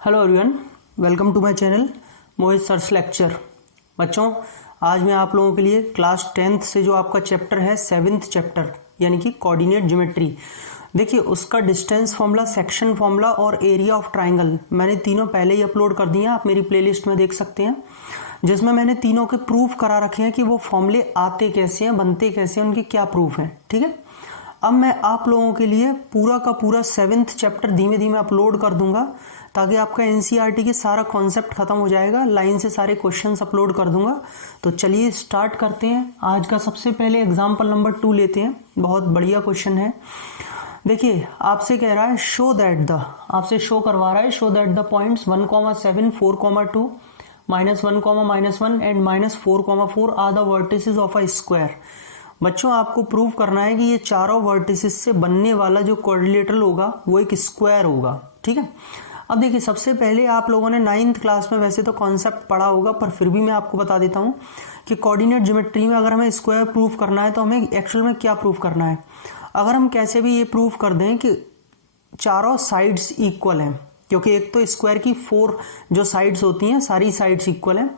Hello everyone, welcome to my channel Mohit sir's lecture. बच्चों, आज मैं आप लोगों के लिए क्लास 10th से जो आपका चैप्टर है 7th चैप्टर यानी कि कोऑर्डिनेट ज्योमेट्री, देखिए उसका डिस्टेंस फॉर्मूला, सेक्शन फॉर्मूला और एरिया ऑफ ट्राइंगल मैंने तीनों पहले ही अपलोड कर दिए हैं। आप मेरी प्लेलिस्ट में देख सकते हैं, जिसमें मैंने तीनों के प्रूफ करा रखे हैं कि वो फॉर्मूले आते कैसे हैं, बनते कैसे हैं, उनके क्या प्रूफ हैं। ठीक है, अब मैं आप लोगों के लिए पूरा का पूरा 7th चैप्टर धीमे धीमे अपलोड कर दूंगा ताकि आपका एनसीईआरटी के सारा कॉन्सेप्ट खत्म हो जाएगा। लाइन से सारे क्वेश्चंस अपलोड कर दूंगा। तो चलिए स्टार्ट करते हैं। आज का सबसे पहले एग्जाम्पल नंबर 2 लेते हैं। बहुत बढ़िया क्वेश्चन है। देखिए, आपसे कह रहा है शो दैट द, आपसे शो करवा रहा है, show that the points 1,7, 4,2, -1, -1 and -4,4 are the vertices of a square. बच्चों, आपको प्रूव करना है कि ये चारों वर्टिसेस से बनने वाला जो क्वाड्रिलेटरल होगा वो एक स्क्वायर होगा। ठीक है, अब देखिए, सबसे पहले आप लोगों ने 9th क्लास में वैसे तो कॉन्सेप्ट पढ़ा होगा, पर फिर भी मैं आपको बता देता हूं कि कोऑर्डिनेट ज्योमेट्री में अगर हमें स्क्वायर प्रूफ करना है तो हमें एक्चुअल में क्या प्रूफ करना है। अगर हम कैसे भी ये प्रूफ कर दें कि चारों साइड्स इक्वल हैं, क्योंकि एक तो स्क्वायर की 4 जो साइड्स होती हैं सारी साइड्स इक्वल हैं,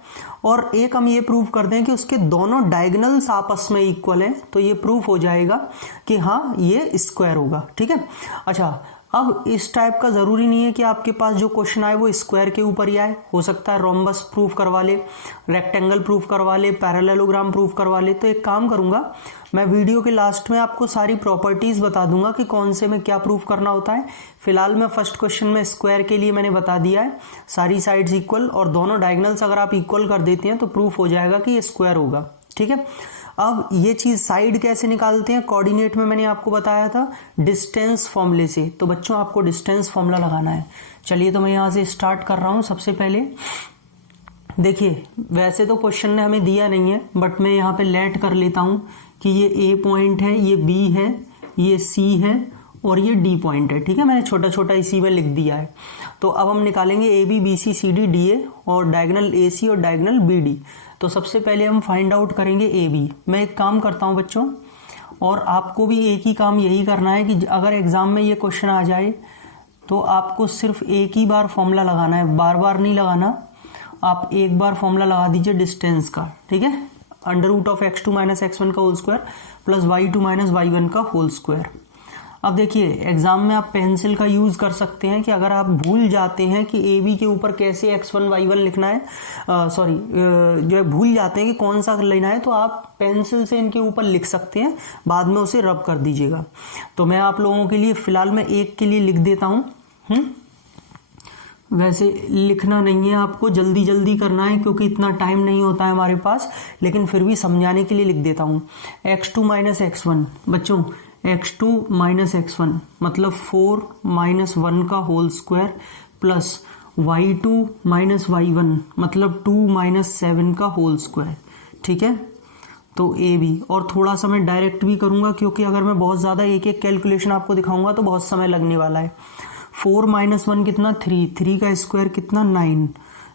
और एक हम ये प्रूफ कर दें कि उसके दोनों डायगोनल्स आपस में इक्वल हैं, तो ये प्रूफ हो जाएगा कि हाँ ये स्क्वायर होगा। ठीक है, अच्छा, अब इस टाइप का जरूरी नहीं है कि आपके पास जो क्वेश्चन आए वो स्क्वायर के ऊपर ही आए। हो सकता है रोम्बस प्रूफ करवा ले, रेक्टेंगल प्रूफ करवा ले, पैरेललोग्राम प्रूफ करवा ले। तो एक काम करूंगा, मैं वीडियो के लास्ट में आपको सारी प्रॉपर्टीज बता दूंगा कि कौन से में क्या प्रूफ करना होता है। फिलहाल मैं फर्स्ट क्वेश्चन में स्क्वायर के लिए मैंने बता दिया है, सारी साइड्स इक्वल और दोनों डायगोनल्स अगर आप इक्वल कर देते हैं तो प्रूफ हो जाएगा कि ये स्क्वायर होगा। ठीक है, अब ये चीज साइड कैसे निकालते हैं, कोऑर्डिनेट में मैंने आपको बताया था डिस्टेंस फॉर्मूले से। तो बच्चों, आपको डिस्टेंस फॉर्मूला लगाना है। चलिए, तो मैं यहां से स्टार्ट कर रहा हूं। सबसे पहले देखिए, वैसे तो क्वेश्चन ने हमें दिया नहीं है, बट मैं यहाँ पे लेट कर लेता हूं कि ये ए पॉइंट है, ये बी है, ये सी है और ये डी पॉइंट है। ठीक है, मैंने छोटा छोटा इसी में लिख दिया है। तो अब हम निकालेंगे A B, B C, C D, D A और डायगोनल ए सी और डायगोनल बी डी। तो सबसे पहले हम फाइंड आउट करेंगे ए बी। मैं एक काम करता हूं बच्चों, और आपको भी एक ही काम यही करना है कि अगर एग्जाम में ये क्वेश्चन आ जाए तो आपको सिर्फ एक ही बार फॉर्मूला लगाना है, बार बार नहीं लगाना। आप एक बार फॉर्मूला लगा दीजिए डिस्टेंस का। ठीक है, √(x2 - x1) का whole square plus y2 - y1 का होल स्क्वायर। अब देखिए, एग्जाम में आप पेंसिल का यूज कर सकते हैं कि अगर आप भूल जाते हैं कि ए बी के ऊपर कैसे x1 y1 लिखना है, जो है भूल जाते हैं कि कौन सा लेना है, तो आप पेंसिल से इनके ऊपर लिख सकते हैं, बाद में उसे रब कर दीजिएगा। तो मैं आप लोगों के लिए फिलहाल मैं एक के लिए लिख देता हूं। वैसे लिखना नहीं है, आपको जल्दी जल्दी करना है क्योंकि इतना टाइम नहीं होता है हमारे पास, लेकिन फिर भी समझाने के लिए लिख देता हूं। x2 - x1 बच्चों, x2 - x1 मतलब 4 - 1 का whole square plus y2 - y1 मतलब 2 - 7 का होल स्क्वायर। ठीक है, तो ए बी, और थोड़ा सा मैं डायरेक्ट भी करूंगा क्योंकि अगर मैं बहुत ज्यादा एक एक कैलकुलेशन आपको दिखाऊंगा तो बहुत समय लगने वाला है। 4 - 1 कितना 3, 3 का स्क्वायर कितना 9,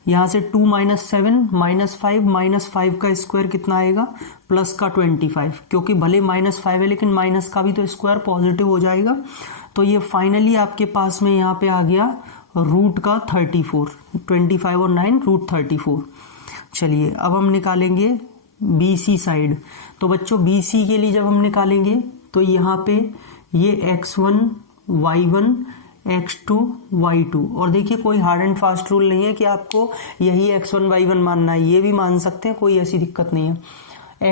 यहां से 2 - 7 -5 -5 का स्क्वायर कितना आएगा प्लस का 25, क्योंकि भले -5 है लेकिन माइनस का भी तो स्क्वायर पॉजिटिव हो जाएगा। तो ये फाइनली आपके पास में यहाँ पे आ गया रूट का 34, 25 और 9 √34। चलिए, अब हम निकालेंगे बी सी साइड। तो बच्चों, बी सी के लिए जब हम निकालेंगे तो यहाँ पे ये x1 y1 x2 y2, और देखिए कोई हार्ड एंड फास्ट रूल नहीं है कि आपको यही x1 y1 मानना है, ये भी मान सकते हैं, कोई ऐसी दिक्कत नहीं है।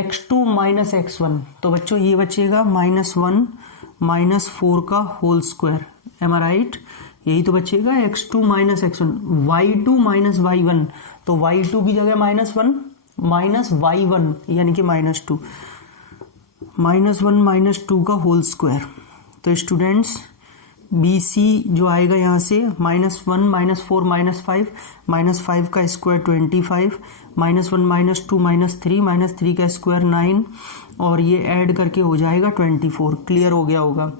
x2 - x1, तो बच्चों ये बचेगा -1 - 4 का होल स्क्वायर। एम आई राइट? यही तो बचेगा x2 - x1। y2 - y1, तो y2 की जगह -1 y1 यानी कि -2, -1 - 2 का होल स्क्वायर। तो स्टूडेंट्स, बी सी जो आएगा यहाँ से -1 - 4 -5 -5 का स्क्वायर 25, -1 - 2 -3 -3 का स्क्वायर 9, और ये ऐड करके हो जाएगा 24। क्लियर हो गया होगा।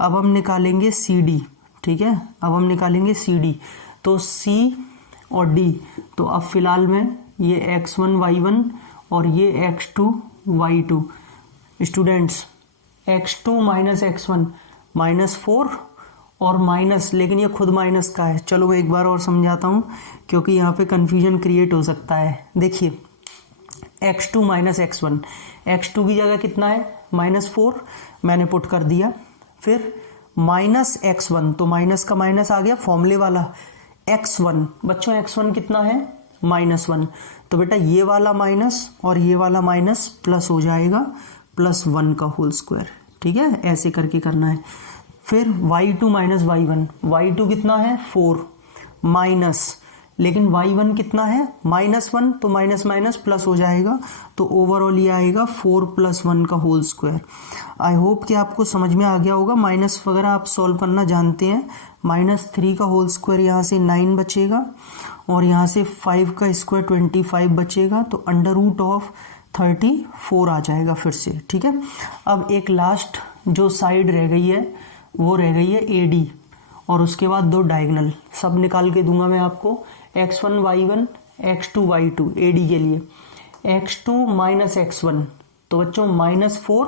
अब हम निकालेंगे सी डी। ठीक है, अब हम निकालेंगे सी डी। तो सी और डी, तो अब फिलहाल में ये x1 y1 और ये x2 y2। Students, x2 - x1 -4 और माइनस, लेकिन ये खुद माइनस का है। चलो मैं एक बार और समझाता हूँ क्योंकि यहाँ पे कन्फ्यूजन क्रिएट हो सकता है। देखिए x2 माइनस x1, x2 की जगह कितना है -4 मैंने पुट कर दिया, फिर माइनस x1, तो माइनस का माइनस आ गया फॉर्मूले वाला, x1 बच्चों x1 कितना है -1, तो बेटा ये वाला माइनस और ये वाला माइनस प्लस हो जाएगा +1 का होल स्क्वायर। ठीक है, ऐसे करके करना है। फिर y2 माइनस y1, y2 कितना है 4 माइनस, लेकिन y1 कितना है -1, तो माइनस माइनस प्लस हो जाएगा, तो ओवरऑल ये आएगा 4 + 1 का होल स्क्वायर। आई होप कि आपको समझ में आ गया होगा। माइनस वगैरह आप सॉल्व करना जानते हैं। -3 का होल स्क्वायर यहाँ से 9 बचेगा और यहाँ से 5 का स्क्वायर 25 बचेगा, तो √34 आ जाएगा फिर से। ठीक है, अब एक लास्ट जो साइड रह गई है वो रह गई है AD, और उसके बाद 2 डायगोनल सब निकाल के दूंगा मैं आपको। x1 y1 x2 y2 AD के लिए x2 माइनस x1, तो बच्चों -4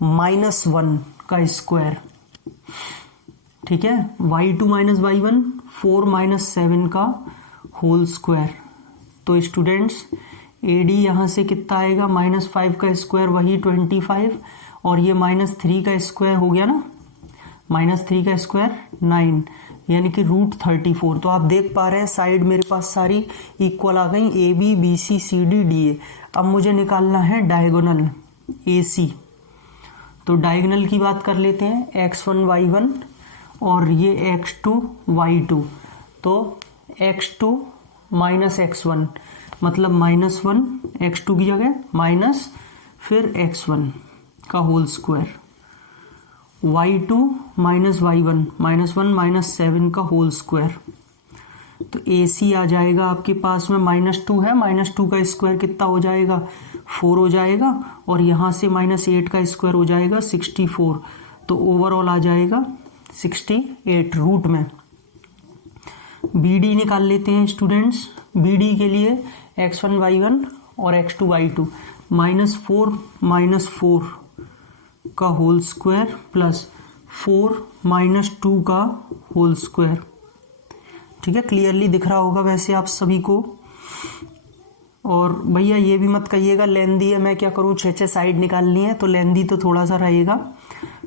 -1 का स्क्वायर। ठीक है, y2 माइनस y1 4 - 7 का होल स्क्वायर। तो स्टूडेंट्स AD यहाँ से कितना आएगा -5 का स्क्वायर वही 25, और ये -3 का स्क्वायर हो गया ना, -3 का स्क्वायर 9, यानी कि √34। तो आप देख पा रहे हैं साइड मेरे पास सारी इक्वल आ गई, AB BC CD DA। अब मुझे निकालना है डायगोनल AC, तो डायगोनल की बात कर लेते हैं। x1 y1 और ये x2 y2, तो x2 माइनस x1 मतलब -1, x2 की जगह माइनस, फिर x1 का whole square, y2 minus y1 -1 - 7 का होल स्क्वायर। तो AC आ जाएगा आपके पास में -2 है, -2 का स्क्वायर कितना हो जाएगा 4 हो जाएगा, और यहाँ से -8 का स्क्वायर हो जाएगा 64, तो ओवरऑल आ जाएगा 68 रूट में। BD निकाल लेते हैं स्टूडेंट्स। BD के लिए x1 y1 और x2 y2 -4 का होल स्क्वायर प्लस 4 - 2 का होल स्क्वायर। ठीक है, क्लियरली दिख रहा होगा वैसे आप सभी को। और भैया ये भी मत कहिएगा लेंदी है, मैं क्या करूँ 6 साइड निकालनी है, तो लेंदी तो थोड़ा सा रहेगा।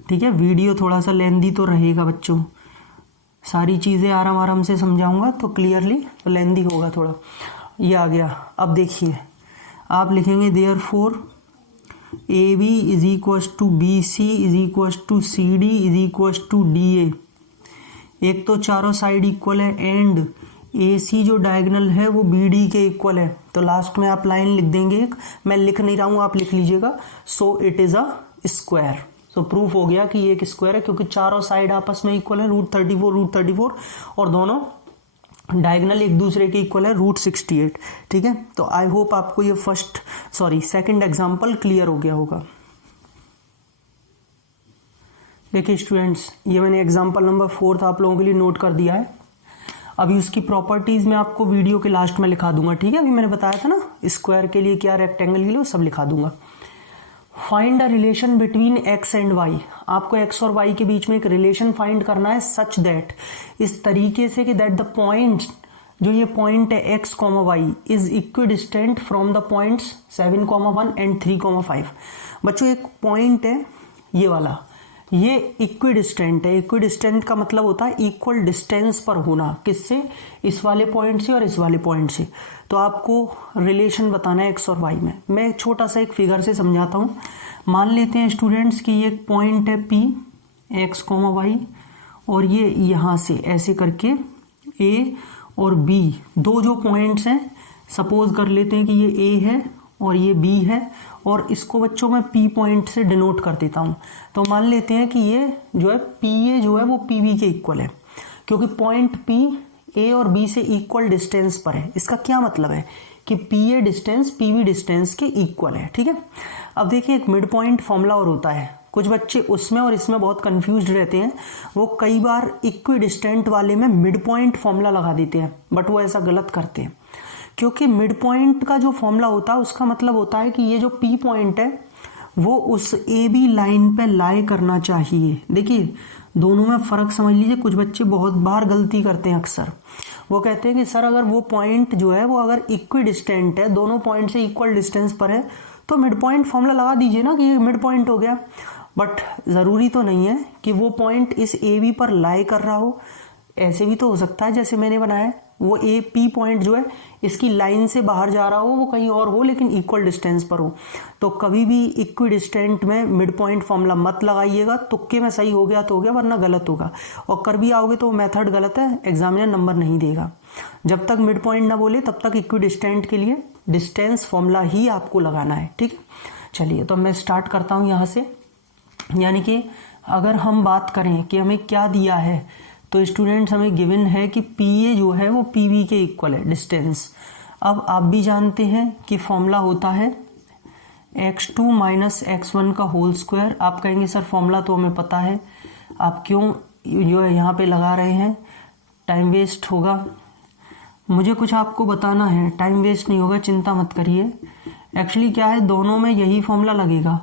ठीक है, वीडियो थोड़ा सा लेंदी तो रहेगा बच्चों, सारी चीज़ें आराम आराम से समझाऊंगा तो क्लियरली लेंदी होगा थोड़ा। ये आ गया। अब देखिए आप लिखेंगे therefore AB = BC = CD = DA। एक तो चारों साइड इक्वल है, एंड AC जो डायगोनल है वो BD के इक्वल है। तो लास्ट में आप लाइन लिख देंगे एक, मैं लिख नहीं रहा हूँ आप लिख लीजिएगा, so it is a square. तो प्रूफ हो गया कि ये एक स्क्वायर है, क्योंकि चारों साइड आपस में इक्वल है, √34 और दोनों डायगोनल एक दूसरे के इक्वल है √68। ठीक है, तो आई होप आपको ये सेकंड एग्जांपल क्लियर हो गया होगा। देखिए स्टूडेंट्स, ये मैंने एग्जांपल नंबर 4 आप लोगों के लिए नोट कर दिया है। अभी उसकी प्रॉपर्टीज मैं आपको वीडियो के लास्ट में लिखा दूंगा। ठीक है, अभी मैंने बताया था ना स्क्वायर के लिए क्या, रेक्टेंगल के लिए, वो सब लिखा दूंगा। Find a relation between x and y। आपको x और y के बीच में एक रिलेशन फाइंड करना है, सच दैट, इस तरीके से कि दैट द पॉइंट, जो ये पॉइंट है x, y is equidistant from the points 7, 1 and 3, 5। बच्चों एक पॉइंट है ये वाला, ये इक्विडिस्टेंट है। इक्विडिस्टेंट का मतलब होता है इक्वल डिस्टेंस पर होना, किससे, इस वाले पॉइंट से और इस वाले पॉइंट से। तो आपको रिलेशन बताना है x और y में। मैं छोटा सा एक फिगर से समझाता हूँ। मान लेते हैं स्टूडेंट्स कि ये एक पॉइंट है P, x, y, और ये यहाँ से ऐसे करके A और B दो जो पॉइंट्स हैं, सपोज कर लेते हैं कि ये A है और ये B है, और इसको बच्चों मैं P पॉइंट से डिनोट कर देता हूँ। तो मान लेते हैं कि ये जो है PA जो है वो PB के इक्वल है, क्योंकि पॉइंट P A और B से इक्वल डिस्टेंस पर है। इसका क्या मतलब है कि PA डिस्टेंस PB डिस्टेंस के इक्वल है। ठीक है, अब देखिए एक मिड पॉइंट फॉर्मूला और होता है, कुछ बच्चे उसमें और इसमें बहुत कंफ्यूज्ड रहते हैं। वो कई बार इक्वी डिस्टेंट वाले में मिड पॉइंट फॉर्मूला लगा देते हैं, बट वो ऐसा गलत करते हैं, क्योंकि मिड पॉइंट का जो फॉर्मूला होता है उसका मतलब होता है कि ये जो P पॉइंट है वो उस AB लाइन पे लाई करना चाहिए। देखिए दोनों में फ़र्क समझ लीजिए। कुछ बच्चे बहुत बार गलती करते हैं अक्सर, वो कहते हैं कि सर अगर वो पॉइंट जो है वो अगर इक्वी डिस्टेंट है, दोनों पॉइंट से इक्वल डिस्टेंस पर है, तो मिड पॉइंट फॉर्मूला लगा दीजिए ना कि ये मिड पॉइंट हो गया। बट ज़रूरी तो नहीं है कि वो पॉइंट इस ए बी पर लाई कर रहा हो, ऐसे भी तो हो सकता है जैसे मैंने बनाया वो ए पी पॉइंट जो है इसकी लाइन से बाहर जा रहा हो, वो कहीं और हो लेकिन इक्वल डिस्टेंस पर हो। तो कभी भी इक्वी डिस्टेंट में मिड पॉइंट फॉर्मूला मत लगाइएगा। तुक्के में सही हो गया तो हो गया, वरना गलत होगा, और कर भी आओगे तो मेथड गलत है, एग्जामिनर नंबर नहीं देगा। जब तक मिड पॉइंट ना बोले तब तक इक्वी डिस्टेंट के लिए डिस्टेंस फॉर्मूला ही आपको लगाना है, ठीक है। चलिए तो मैं स्टार्ट करता हूँ यहाँ से। यानी कि अगर हम बात करें कि हमें क्या दिया है, तो स्टूडेंट्स हमें गिवन है कि पी ए जो है वो पी बी के इक्वल है डिस्टेंस। अब आप भी जानते हैं कि फॉर्मूला होता है x2 माइनस x1 का होल स्क्वायर। आप कहेंगे सर फॉर्मूला तो हमें पता है, आप क्यों जो है यहाँ पे लगा रहे हैं, टाइम वेस्ट होगा। मुझे कुछ आपको बताना है, टाइम वेस्ट नहीं होगा, चिंता मत करिए। एक्चुअली क्या है, दोनों में यही फॉर्मूला लगेगा।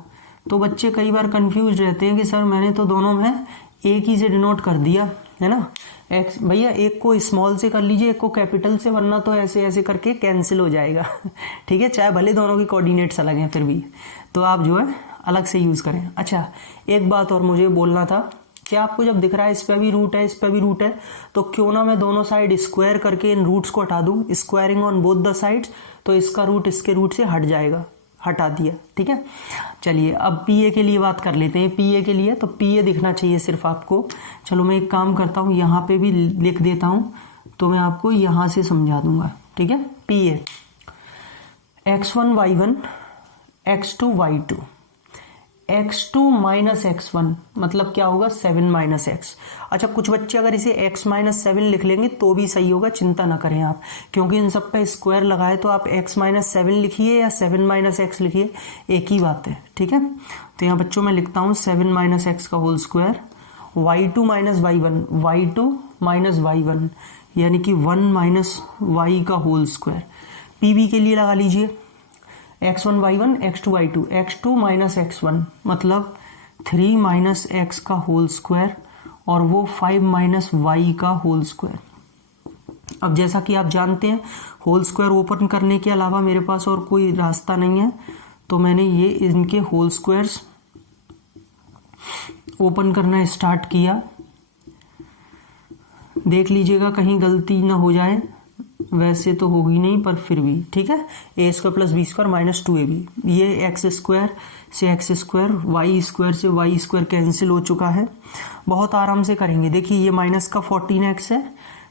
तो बच्चे कई बार कंफ्यूज रहते हैं कि सर मैंने तो दोनों में एक ही से डिनोट कर दिया है ना। एक्स भैया एक को स्मॉल से कर लीजिए, एक को कैपिटल से, वरना तो ऐसे ऐसे करके कैंसिल हो जाएगा ठीक है, चाहे भले दोनों की कोऑर्डिनेट्स अलग हैं फिर भी, तो आप जो है अलग से यूज़ करें। अच्छा एक बात और मुझे बोलना था कि आपको जब दिख रहा है इस पे भी रूट है, इस पे भी रूट है, तो क्यों ना मैं दोनों साइड स्क्वायर करके इन रूट्स को हटा दूं, squaring on both the sides, तो इसका रूट इसके रूट से हट जाएगा, हटा दिया, ठीक है। चलिए अब पी ए के लिए बात कर लेते हैं। पी ए के लिए तो पी ए दिखना चाहिए सिर्फ आपको। चलो मैं एक काम करता हूँ, यहाँ पे भी लिख देता हूँ, तो मैं आपको यहाँ से समझा दूंगा, ठीक है। P A x1 y1 x2 y2 x2 minus x1 मतलब क्या होगा 7 माइनस एक्स। अच्छा कुछ बच्चे अगर इसे x माइनस 7 लिख लेंगे तो भी सही होगा, चिंता ना करें आप, क्योंकि इन सब पे स्क्वायर लगाए तो आप x माइनस 7 लिखिए या 7 माइनस एक्स लिखिए, एक ही बात है, ठीक है। तो यहाँ बच्चों मैं लिखता हूँ 7 माइनस एक्स का whole square, y2 minus y1 y2 minus y1 यानी कि 1 माइनस y का होल स्क्वायर। पी बी के लिए लगा लीजिए x1 y1 x2 y2 x2 minus x1 मतलब 3 माइनस x का होल स्क्वायर और वो 5 माइनस y का होल स्क्वायर। अब जैसा कि आप जानते हैं होल स्क्वायर ओपन करने के अलावा मेरे पास और कोई रास्ता नहीं है, तो मैंने ये इनके होल स्क्वायर्स ओपन करना स्टार्ट किया। देख लीजिएगा कहीं गलती ना हो जाए, वैसे तो होगी नहीं पर फिर भी ठीक है। A square plus b square minus 2ab, ये एक्स स्क्वायर से एक्स स्क्वायर, वाई स्क्वायर से वाई स्क्वायर कैंसिल हो चुका है। बहुत आराम से करेंगे। देखिए ये माइनस का 14x है,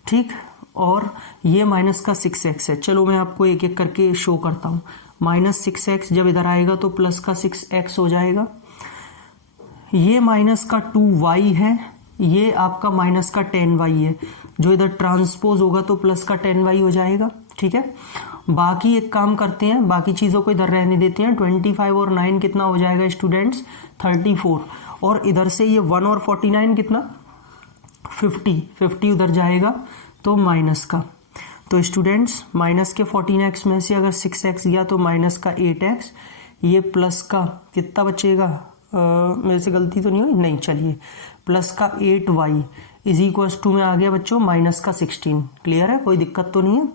ठीक, और ये माइनस का 6x है। चलो मैं आपको एक एक करके शो करता हूँ। माइनस 6x जब इधर आएगा तो प्लस का 6x हो जाएगा। ये माइनस का 2y है, ये आपका माइनस का 10y है, जो इधर ट्रांसपोज होगा तो प्लस का 10y हो जाएगा, ठीक है। बाकी एक काम करते हैं, बाकी चीज़ों को इधर रहने देते हैं। 25 और 9 कितना हो जाएगा स्टूडेंट्स 34, और इधर से ये 1 और 49 कितना 50 उधर जाएगा तो माइनस का। तो स्टूडेंट्स माइनस के 14x में से अगर 6x गया तो माइनस का 8x, ये प्लस का कितना बचेगा, मेरे से गलती तो नहीं हुई, नहीं चलिए, प्लस का 8y इज इक्वल्स टू में आ गया बच्चों माइनस का 16। क्लियर है, कोई दिक्कत तो नहीं है।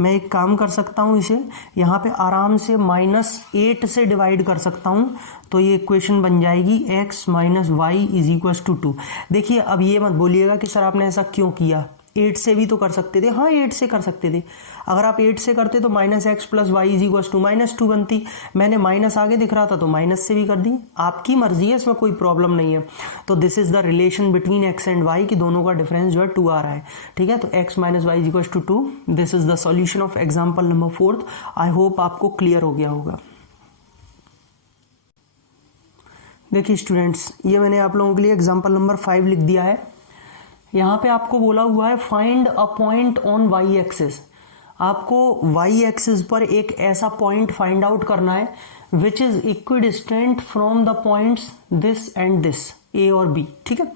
मैं एक काम कर सकता हूँ, इसे यहाँ पे आराम से -8 से डिवाइड कर सकता हूँ, तो ये इक्वेशन बन जाएगी x minus y is equals to 2। देखिए अब ये मत बोलिएगा कि सर आपने ऐसा क्यों किया, 8 से भी तो कर सकते थे। हाँ 8 से कर सकते थे, अगर आप 8 से करते तो minus x plus y is equals to -2 बनती। मैंने माइनस आगे दिख रहा था तो माइनस से भी कर दी, आपकी मर्जी है, इसमें कोई प्रॉब्लम नहीं है। तो this is the relation between x and y कि दोनों का डिफरेंस जो है 2 आ रहा है, ठीक है। तो x minus y is equals to 2, this is the solution of example number 4। I hope आपको क्लियर हो गया होगा। देखिए स्टूडेंट्स, ये मैंने आप लोगों के लिए एग्जाम्पल नंबर 5 लिख दिया है। यहाँ पे आपको बोला हुआ है find a point on y axis. आपको वाई एक्सिस पर एक ऐसा पॉइंट फाइंड आउट करना है which is equidistant from the points this and this, a और बी, ठीक है,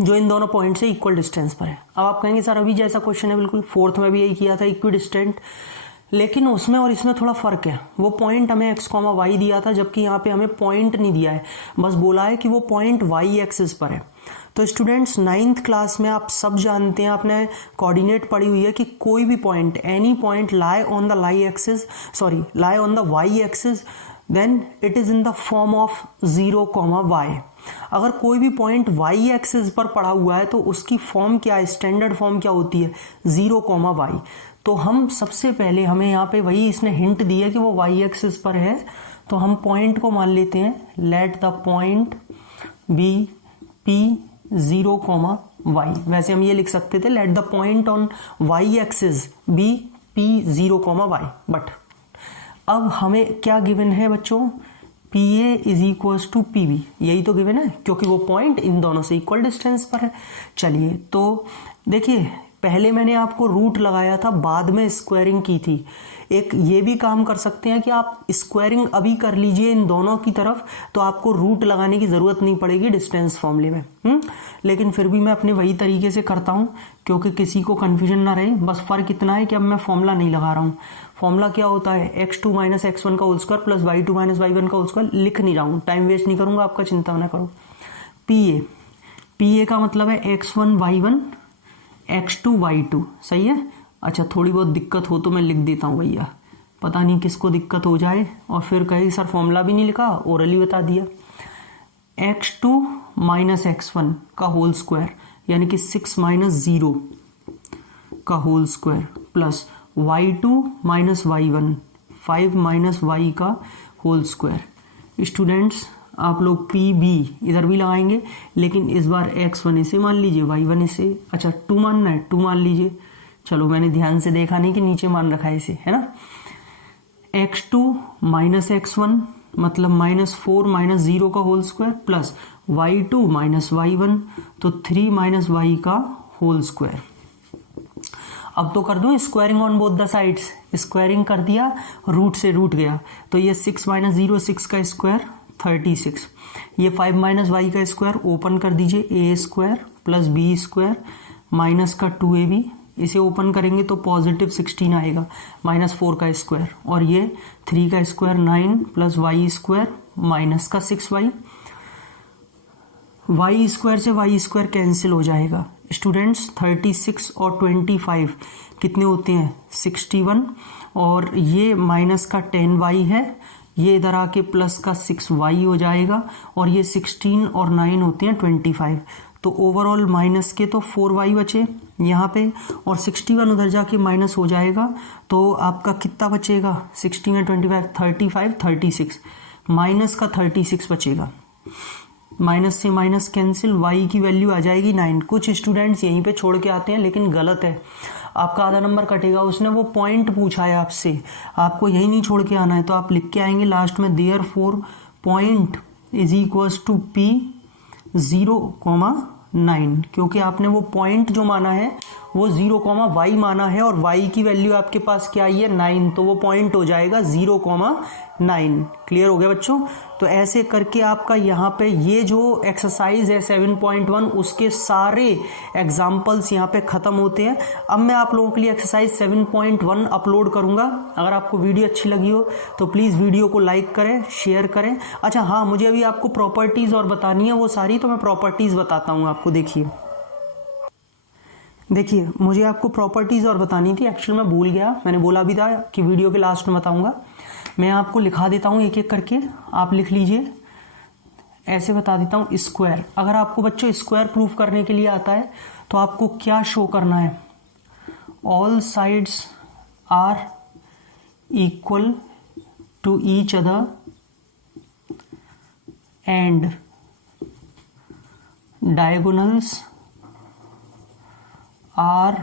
जो इन दोनों पॉइंट से इक्वल डिस्टेंस पर है। अब आप कहेंगे सर अभी जैसा क्वेश्चन है बिल्कुल 4th में भी यही किया था, इक्विडिस्टेंट, लेकिन उसमें और इसमें थोड़ा फर्क है। वो पॉइंट हमें x, y दिया था, जबकि यहाँ पे हमें पॉइंट नहीं दिया है, बस बोला है कि वो पॉइंट y एक्सिस पर है। तो स्टूडेंट्स 9th क्लास में आप सब जानते हैं, आपने कोऑर्डिनेट पढ़ी हुई है कि कोई भी point, any point lie on the lie on the y axis, then it is in the form of 0, y। अगर कोई भी पॉइंट y एक्सिस पर पड़ा हुआ है तो उसकी फॉर्म क्या है, स्टैंडर्ड फॉर्म क्या होती है, 0, y। तो हम सबसे पहले, हमें यहाँ पे वही इसने हिंट दी है कि वो y एक्सिस पर है, तो हम पॉइंट को मान लेते हैं, let the point be p 0, y। वैसे हम ये लिख सकते थे, let the point on y axis be p 0, y। But अब हमें क्या गिवन है बच्चों, P A is equal to P B, यही तो गिवन है, क्योंकि वो पॉइंट इन दोनों से इक्वल डिस्टेंस पर है। चलिए, तो देखिए, पहले मैंने आपको रूट लगाया था, बाद में स्क्वायरिंग की थी। एक ये भी काम कर सकते हैं कि आप स्क्वायरिंग अभी कर लीजिए इन दोनों की तरफ, तो आपको रूट लगाने की ज़रूरत नहीं पड़ेगी डिस्टेंस फॉर्मूले में। लेकिन फिर भी मैं अपने वही तरीके से करता हूँ, क्योंकि किसी को कन्फ्यूजन ना रहे। बस फ़र्क इतना है कि अब मैं फॉर्मूला नहीं लगा रहा हूँ। फॉर्मूला क्या होता है, x2 माइनस x1 का whole square plus y2 minus y1 का होल स्क्वायर। लिख नहीं रहा हूँ, टाइम वेस्ट नहीं करूँगा आपका, चिंता ना करो। पी ए का मतलब है x1 y1 x2 y2, सही है। अच्छा, थोड़ी बहुत दिक्कत हो तो मैं लिख देता हूँ भैया, पता नहीं किसको दिक्कत हो जाए और फिर कहे सर फॉर्मूला भी नहीं लिखा, ओरली बता दिया। x2 माइनस x1 का होल स्क्वायर यानी कि 6 माइनस 0 का whole square plus y2 minus y1 5 minus y का होल स्क्वायर। स्टूडेंट्स, आप लोग पी बी इधर भी लगाएंगे, लेकिन इस बार x1 इसे मान लीजिए, y1 इसे, अच्छा 2 मानना है, 2 मान लीजिए। चलो, मैंने ध्यान से देखा नहीं कि नीचे मान रखा है इसे, है ना। x2 माइनस x1 मतलब माइनस 4 माइनस 0 का whole square plus y2 minus y1 तो 3 माइनस y का होल स्क्वायर। अब तो कर दूं squaring on both the sides, squaring कर दिया, रूट से रूट गया, तो ये 6 माइनस 0 6 का स्क्वायर 36, ये 5 माइनस वाई का स्क्वायर, ओपन कर दीजिए, a square plus b square minus का 2ab, इसे ओपन करेंगे तो पॉजिटिव 16 आएगा, माइनस 4 का स्क्वायर, और ये 3 का square 9 plus y square minus का 6y, वाई स्क्वायर से वाई स्क्वायर कैंसिल हो जाएगा। स्टूडेंट्स, 36 और 25 कितने होते हैं, 61, और ये माइनस का 10y है, ये इधर आके प्लस का 6y हो जाएगा, और ये 16 और 9 होते हैं 25, तो ओवरऑल माइनस के तो 4y बचे यहाँ पे, और 61 उधर जाके माइनस हो जाएगा, तो आपका कितना बचेगा, 16 में 25 35 36, माइनस का 36 बचेगा, माइनस से माइनस कैंसिल, y की वैल्यू आ जाएगी 9। कुछ स्टूडेंट्स यहीं पे छोड़ के आते हैं, लेकिन गलत है, आपका आधा नंबर कटेगा। उसने वो पॉइंट पूछा है आपसे, आपको यही नहीं छोड़ के आना है, तो आप लिख के आएंगे लास्ट में, therefore point is equals to p 0,9, क्योंकि आपने वो पॉइंट जो माना है वो 0,y माना है, और y की वैल्यू आपके पास क्या आई है, 9, तो वो पॉइंट हो जाएगा 0,9। क्लियर हो गया बच्चों। तो ऐसे करके आपका यहाँ पे ये जो एक्सरसाइज है 7.1 उसके सारे एग्जाम्पल्स यहाँ पे ख़त्म होते हैं। अब मैं आप लोगों के लिए एक्सरसाइज 7.1 अपलोड करूँगा। अगर आपको वीडियो अच्छी लगी हो तो प्लीज़ वीडियो को लाइक करें, शेयर करें। अच्छा हाँ, मुझे अभी आपको प्रॉपर्टीज़ और बतानी है वो सारी, तो मैं प्रॉपर्टीज़ बताता हूँ आपको। देखिए मुझे आपको प्रॉपर्टीज़ और बतानी थी, एक्चुअली मैं भूल गया, मैंने बोला भी था कि वीडियो के लास्ट में बताऊंगा। मैं आपको लिखा देता हूँ एक एक करके, आप लिख लीजिए। ऐसे बता देता हूँ, स्क्वायर, अगर आपको बच्चों स्क्वायर प्रूफ करने के लिए आता है तो आपको क्या शो करना है, all sides are equal to each other and diagonals are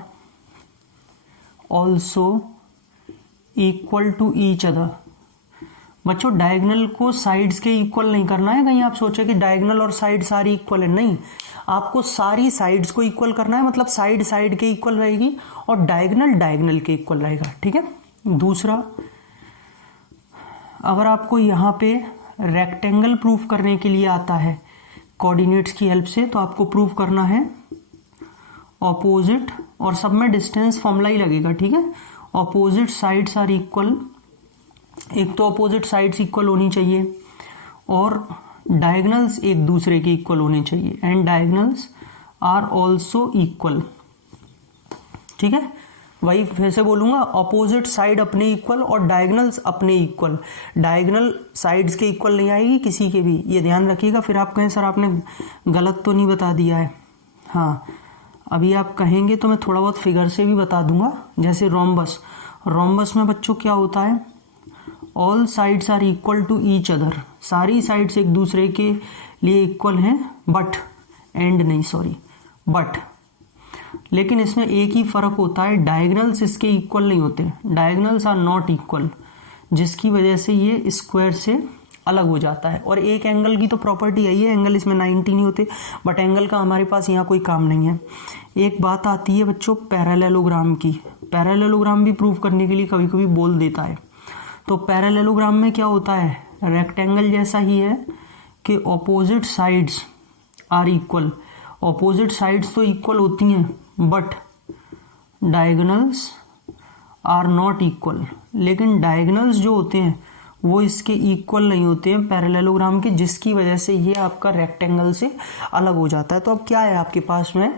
also equal to each other. बच्चों डायगोनल को साइड्स के इक्वल नहीं करना है, कहीं आप सोचे कि डायगोनल और साइड सारी इक्वल है, नहीं, आपको सारी साइड्स को इक्वल करना है, मतलब साइड साइड के इक्वल रहेगी और डायगोनल डायगोनल के इक्वल रहेगा, ठीक है। दूसरा, अगर आपको यहाँ पे रेक्टेंगल प्रूफ करने के लिए आता है कोऑर्डिनेट्स की हेल्प से, तो आपको प्रूफ करना है ऑपोजिट, और सब में डिस्टेंस फॉर्मूला ही लगेगा, ठीक है। ऑपोजिट साइड्स आर इक्वल, एक तो ऑपोजिट साइड्स इक्वल होनी चाहिए और डायगोनल्स एक दूसरे के इक्वल होने चाहिए, and diagonals are also equal. ठीक है, वही फिर से बोलूंगा, ऑपोजिट साइड अपने इक्वल और डायगोनल्स अपने इक्वल। डायगोनल साइड्स के इक्वल नहीं आएगी किसी के भी, ये ध्यान रखिएगा। फिर आप कहें सर आपने गलत तो नहीं बता दिया है। हाँ, अभी आप कहेंगे तो मैं थोड़ा बहुत फिगर से भी बता दूंगा। जैसे रोम्बस, रोम्बस में बच्चों क्या होता है, all sides are equal to each other, सारी साइड्स एक दूसरे के लिए इक्वल हैं, बट एंड नहीं, सॉरी, बट लेकिन इसमें एक ही फर्क होता है, डायगोनल्स इसके इक्वल नहीं होते, डायगोनल्स आर नॉट इक्वल, जिसकी वजह से ये स्क्वायर से अलग हो जाता है। और एक एंगल की तो प्रॉपर्टी यही है, एंगल इसमें 90 नहीं होते, बट एंगल का हमारे पास यहाँ कोई काम नहीं है। एक बात आती है बच्चों पैरेललोग्राम की, पैरेललोग्राम भी प्रूव करने के लिए कभी कभी बोल देता है। तो पैरेललोग्राम में क्या होता है, रेक्टेंगल जैसा ही है कि opposite sides are equal, opposite sides तो इक्वल होती हैं but diagonals are not equal, लेकिन डायगोनल्स जो होते हैं वो इसके इक्वल नहीं होते हैं पैरेललोग्राम के, जिसकी वजह से ये आपका रेक्टेंगल से अलग हो जाता है। तो अब क्या है आपके पास में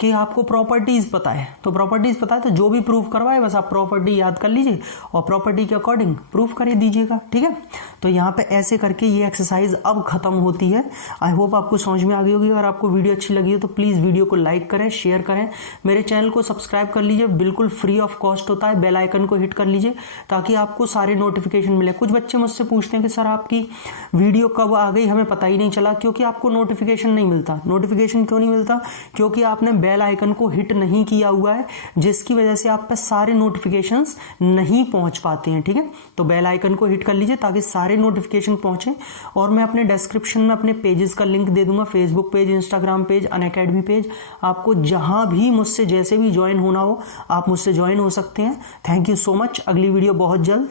कि आपको प्रॉपर्टीज पता है, तो प्रॉपर्टीज पता है तो जो भी प्रूफ करवाए बस आप प्रॉपर्टी याद कर लीजिए और प्रॉपर्टी के अकॉर्डिंग प्रूफ कर दीजिएगा। ठीक है, तो यहाँ पे ऐसे करके ये एक्सरसाइज अब खत्म होती है। आई होप आपको समझ में आ गई होगी। अगर आपको वीडियो अच्छी लगी हो तो प्लीज़ वीडियो को लाइक करें, शेयर करें, मेरे चैनल को सब्सक्राइब कर लीजिए, बिल्कुल फ्री ऑफ कॉस्ट होता है। बेल आइकन को हिट कर लीजिए ताकि आपको सारे नोटिफिकेशन मिले। कुछ बच्चे मुझसे पूछते हैं कि सर आपकी वीडियो कब आ गई, हमें पता ही नहीं चला, क्योंकि आपको नोटिफिकेशन नहीं मिलता। नोटिफिकेशन क्यों नहीं मिलता, क्योंकि आपने बेल आइकन को हिट नहीं किया हुआ है, जिसकी वजह से आप पे सारे नोटिफिकेशंस नहीं पहुंच पाते हैं। ठीक है, तो बेल आइकन को हिट कर लीजिए ताकि सारे नोटिफिकेशन पहुंचे। और मैं अपने डिस्क्रिप्शन में अपने पेजेस का लिंक दे दूंगा, Facebook page, Instagram page, Unacademy page. आपको जहां भी मुझसे जैसे भी ज्वाइन होना हो आप मुझसे ज्वाइन हो सकते हैं। Thank you so much. अगली वीडियो बहुत जल्द।